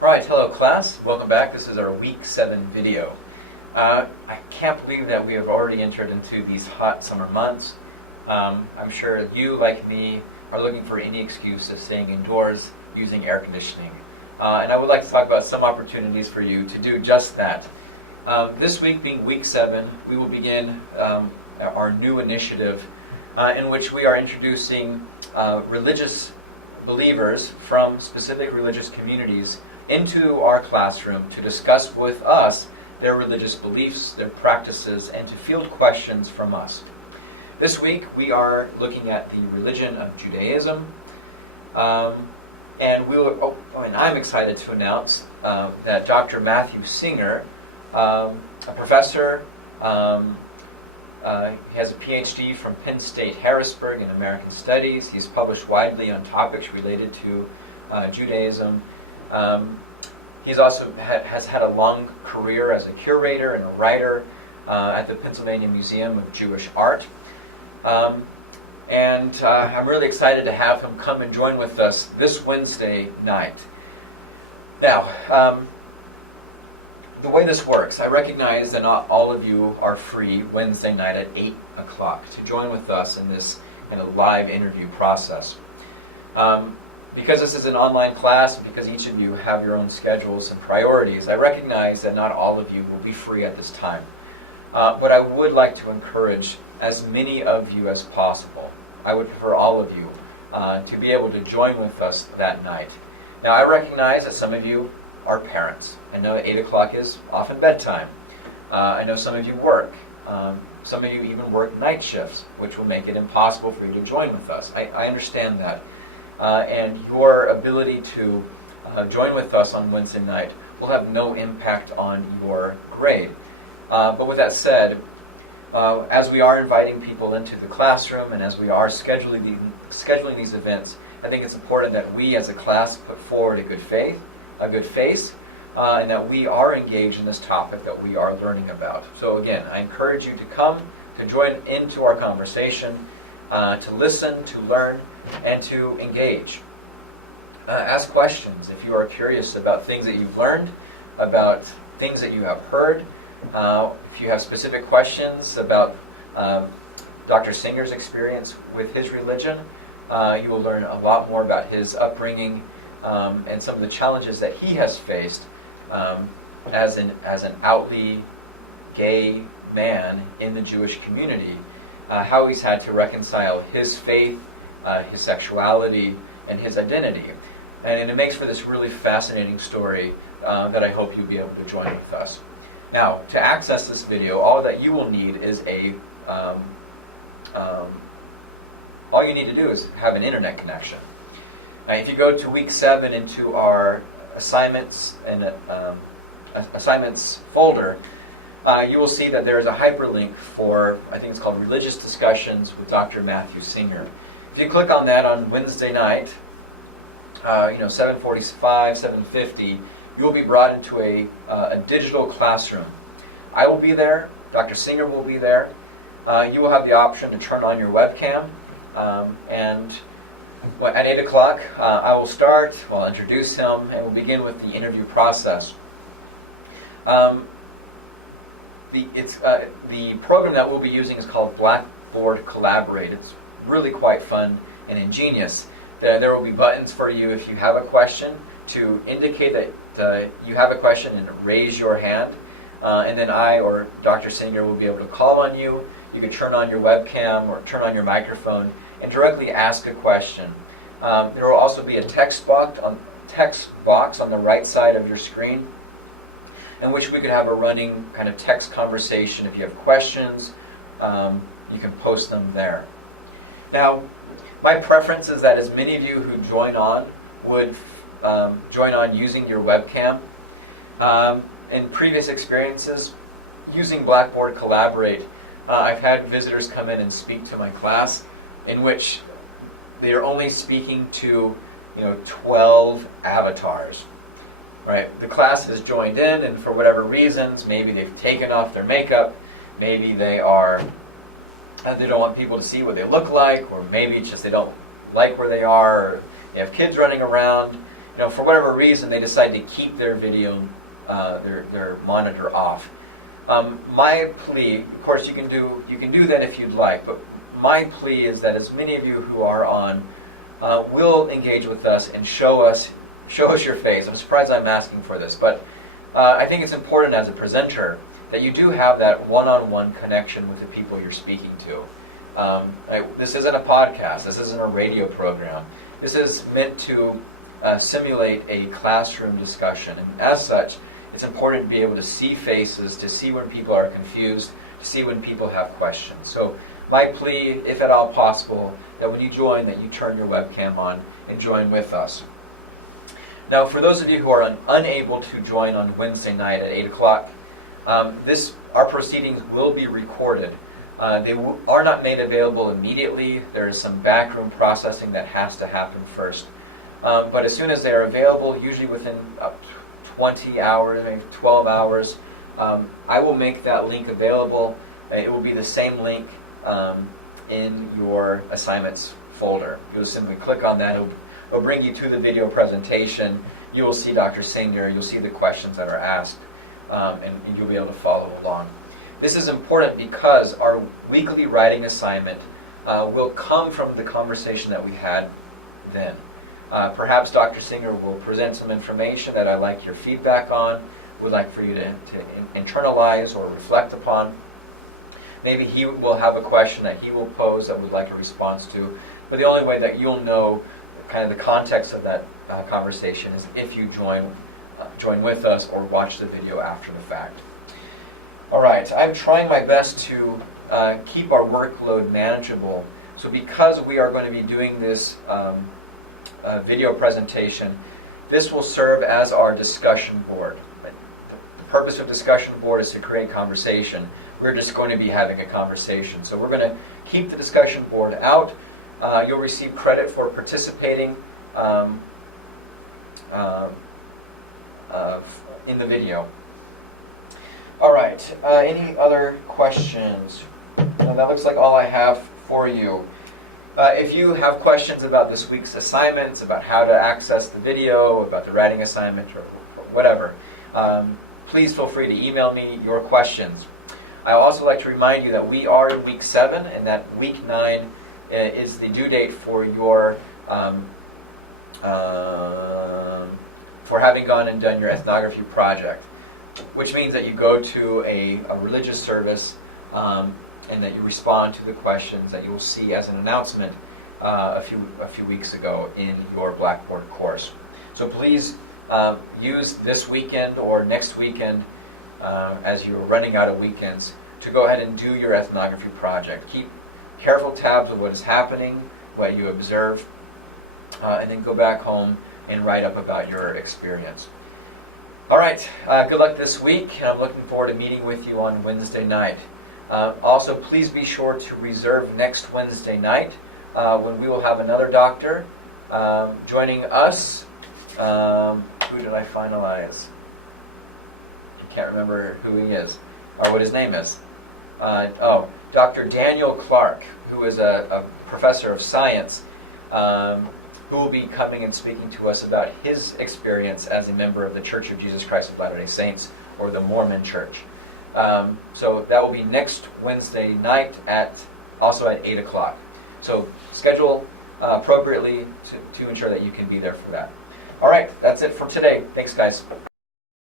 Alright, hello class. Welcome back. This is our week 7 video. I can't believe that we have already entered into these hot summer months. I'm sure you, like me, are looking for any excuse of staying indoors using air conditioning. And I would like to talk about some opportunities for you to do just that. This week being week 7, we will begin our new initiative in which we are introducing religious believers from specific religious communities into our classroom to discuss with us their religious beliefs, their practices, and to field questions from us. This week we are looking at the religion of Judaism, and I'm excited to announce that Dr. Matthew Singer, a professor, he has a PhD from Penn State Harrisburg in American Studies. He's published widely on topics related to Judaism. He's also has had a long career as a curator and a writer at the Pennsylvania Museum of Jewish Art. I'm really excited to have him come and join with us this Wednesday night. Now, the way this works, I recognize that not all of you are free Wednesday night at 8 o'clock to join with us in this kind of live interview process. Because this is an online class, and because each of you have your own schedules and priorities, I recognize that not all of you will be free at this time. But I would like to encourage as many of you as possible. I would prefer all of you to be able to join with us that night. Now, I recognize that some of you are parents. I know 8 o'clock is often bedtime. I know some of you work. Some of you even work night shifts, which will make it impossible for you to join with us. I understand that. And your ability to join with us on Wednesday night will have no impact on your grade. But with that said, as we are inviting people into the classroom and as we are scheduling these events, I think it's important that we as a class put forward a good face, and that we are engaged in this topic that we are learning about. So again, I encourage you to come, to join into our conversation, to listen, to learn, and to engage. Ask questions if you are curious about things that you've learned, about things that you have heard. If you have specific questions about Dr. Singer's experience with his religion, you will learn a lot more about his upbringing and some of the challenges that he has faced as an outly gay man in the Jewish community, how he's had to reconcile his faith, his sexuality, and his identity. And it makes for this really fascinating story that I hope you'll be able to join with us. Now, to access this video, all that you will need is all you need to do is have an internet connection. If you go to week 7 into our assignments and assignments folder, you will see that there is a hyperlink for, I think it's called Religious Discussions with Dr. Matthew Singer. If you click on that on Wednesday night, 7:45, 7:50, you will be brought into a digital classroom. I will be there. Dr. Singer will be there. You will have the option to turn on your webcam, and at 8 o'clock, I will start, I'll introduce him, and we'll begin with the interview process. The program that we'll be using is called Blackboard Collaborate. It's really quite fun and ingenious. There will be buttons for you if you have a question to indicate that you have a question and raise your hand. And then I or Dr. Singer will be able to call on you. You can turn on your webcam or turn on your microphone and directly ask a question. There will also be a text box on the right side of your screen in which we could have a running kind of text conversation. If you have questions, you can post them there. Now, my preference is that as many of you who join on would join on using your webcam. In previous experiences, using Blackboard Collaborate, I've had visitors come in and speak to my class in which they are only speaking to 12 avatars. Right? The class has joined in, and for whatever reasons, maybe they've taken off their makeup, maybe they don't want people to see what they look like, or maybe it's just they don't like where they are, or they have kids running around, for whatever reason, they decide to keep their video, their monitor off. My plea, of course, you can do that if you'd like, but my plea is that as many of you who are on will engage with us and show us your face. I'm surprised I'm asking for this, but I think it's important as a presenter that you do have that one-on-one connection with the people you're speaking to. This isn't a podcast. This isn't a radio program. This is meant to simulate a classroom discussion, and as such, it's important to be able to see faces, to see when people are confused, to see when people have questions. So my plea, if at all possible, that when you join, that you turn your webcam on and join with us. Now, for those of you who are unable to join on Wednesday night at 8 o'clock, our proceedings will be recorded. They are not made available immediately. There is some backroom processing that has to happen first. But as soon as they are available, usually within 20 hours, maybe 12 hours, I will make that link available. It will be the same link in your assignments folder. You'll simply click on that. It'll bring you to the video presentation. You will see Dr. Singer. You'll see the questions that are asked, and you'll be able to follow along. This is important because our weekly writing assignment will come from the conversation that we had then. Perhaps Dr. Singer will present some information that I'd like your feedback on, would like for you to internalize or reflect upon. Maybe he will have a question that he will pose that we'd like a response to. But the only way that you'll know kind of the context of that conversation is if you join with us or watch the video after the fact. All right, I'm trying my best to keep our workload manageable. So because we are going to be doing this video presentation, this will serve as our discussion board. The purpose of discussion board is to create conversation. We're just going to be having a conversation. So we're going to keep the discussion board out. You'll receive credit for participating in the video. All right, any other questions? No, that looks like all I have for you. If you have questions about this week's assignments, about how to access the video, about the writing assignment, or whatever, please feel free to email me your questions. I also like to remind you that we are in week 7, and that week 9 is the due date for your for having gone and done your ethnography project, which means that you go to a religious service and that you respond to the questions that you will see as an announcement a few weeks ago in your Blackboard course. So please use this weekend or next weekend as you're running out of weekends to go ahead and do your ethnography project. Keep careful tabs of what is happening, what you observe, and then go back home and write up about your experience. All right, good luck this week, and I'm looking forward to meeting with you on Wednesday night. Also, please be sure to reserve next Wednesday night when we will have another doctor joining us. Who did I finalize? I can't remember who he is or what his name is. Dr. Daniel Clark, who is a professor of science, who will be coming and speaking to us about his experience as a member of the Church of Jesus Christ of Latter-day Saints, or the Mormon Church. So that will be next Wednesday night also at 8 o'clock. So schedule appropriately to ensure that you can be there for that. All right, that's it for today. Thanks, guys.